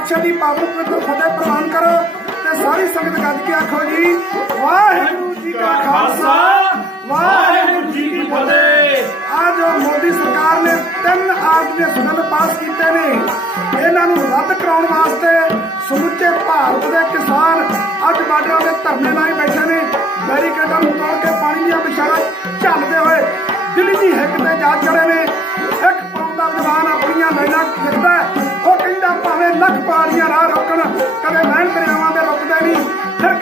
ਪਾਤਸ਼ਾਹ ਦੀ ਪਾਵਨ ਪਵਿੱਤਰ ਫਤਿਹ ਪ੍ਰਵਾਨ ਕਰੋ ਤੇ ਸਾਰੀ ਸੰਗਤ ਗੱਜ ਕੇ ਆਖੋ ਜੀ, ਵਾਹਿਗੁਰੂ ਜੀ ਕਾ ਖਾਲਸਾ, ਵਾਹਿਗੁਰੂ ਜੀ ਕੀ ਫਤਿਹ। ਆ ਜੋ ਮੋਦੀ ਸਰਕਾਰ ਨੇ ਤਿੰਨ ਆਜ ਦੇ ਪਾਸ ਕੀਤੇ ਨੇ। ਇਹਨਾਂ ਨੂੰ ਰੱਦ ਕਰਾਉਣ ਵਾਸਤੇ ਸਮੁੱਚੇ ਭਾਰਤ ਦੇ ਕਿਸਾਨ ਅੱਜ ਬਾਰਡਰਾਂ ਦੇ ਧਰਨੇ ਲਾਏ ਬੈਠੇ ਨੇ। ਬੈਰੀਕੇਡਾਂ ਨੂੰ ਤੋੜ ਕੇ ਪਾਣੀ ਦੀਆਂ ਵਿਛਾੜਾਂ ਝੱਲਦੇ ਹੋਏ ਦਿੱਲੀ ਦੀ ਹਿੱਕ ਤੇ ਜਾ ਚੜੇ ਨੇ।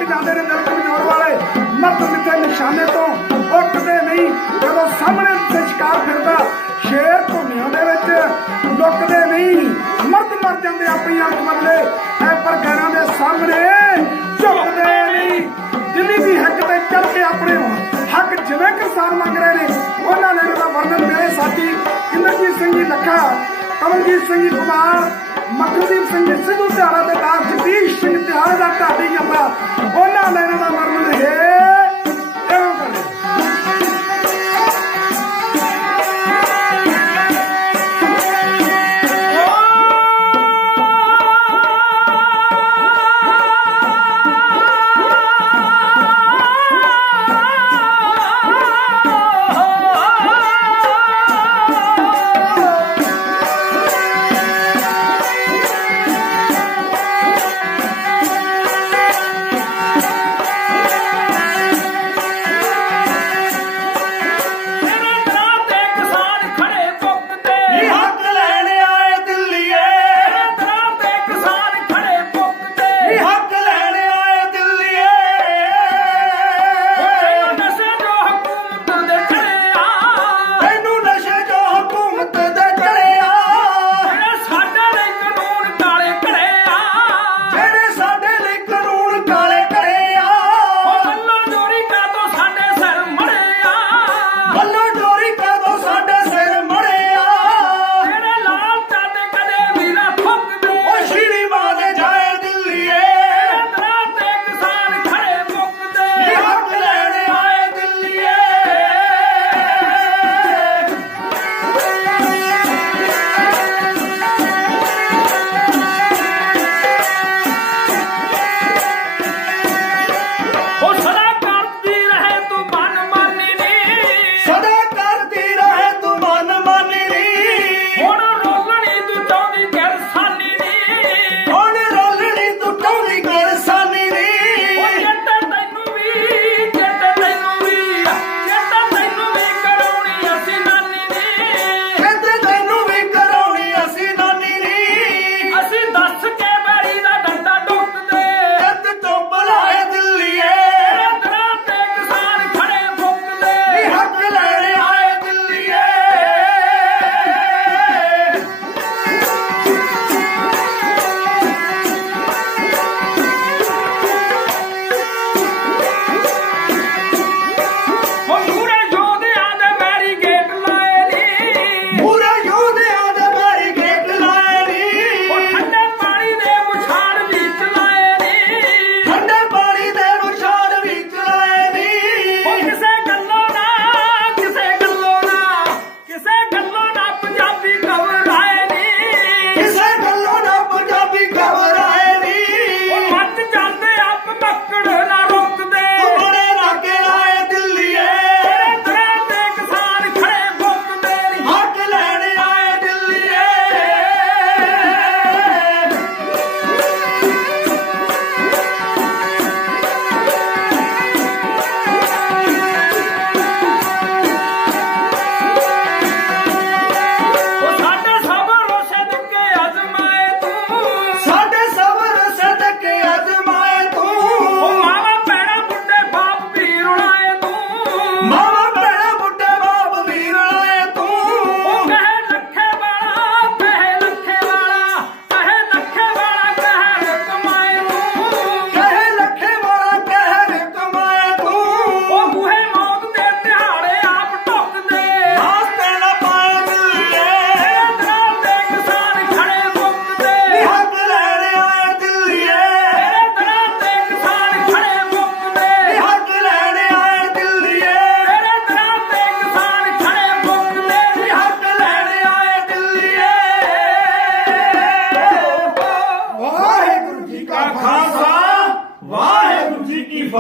ਜਾਂਦੇ ਨੇ ਦਿਲ ਕਮਜ਼ੋਰ ਵਾਲੇ। ਮਰਦ ਮਿੱਥੇ ਨਿਸ਼ਾਨੇ ਤੋਂ ਉਹ ਨਹੀਂ। ਜਦੋਂ ਸਾਹਮਣੇ ਤੇ ਸ਼ਿਕਾਰ ਫਿਰਦਾ, ਸ਼ੇਰ ਧੁਨੀਆਂ ਦੇ ਵਿੱਚ ਲੁਕਦੇ ਨਹੀਂ। ਮਰਦ ਮਰ ਜਾਂਦੇ ਆਪਣੀਆਂ ਮਰਲੇ ਐ ਪਰ ਗੈਰਾਂ ਦੇ ਸਾਹਮਣੇ ਝੁਕਦੇ ਨਹੀਂ। ਜਿੰਨੀ ਵੀ ਹੱਕ ਤੇ ਚੜ ਕੇ ਆਪਣੇ ਹੱਕ ਜਿਵੇਂ ਕਿਸਾਨ ਮੰਗ ਰਹੇ ਨੇ, ਉਹਨਾਂ ਨੇ ਇਹਦਾ ਵਰਣਨ ਮੇਰੇ ਸਾਥੀ ਇੰਦਰਜੀਤ ਸਿੰਘ ਜੀ ਲੱਖਾ, ਕਮਲਜੀਤ ਸਿੰਘ ਜੀ ਕੁਮਾਰ ਮਕਰਦੀਪ ਸਿੰਘ ਸਿੱਧੂ ਧਿਆੜਾ ਤੇ ਨਾਲ ਜਗਦੀਸ਼ ਸਿੰਘ ਧਿਆੜਾ ਦਾ ਢਾਡੀ ਜੱਪਾ ਉਹਨਾਂ ਨੇ ਇਹਨਾਂ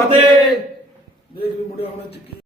ਫਤਿਹ। ਦੇਖ ਵੀ ਮੁੰਡਿਆ ਹੁਣ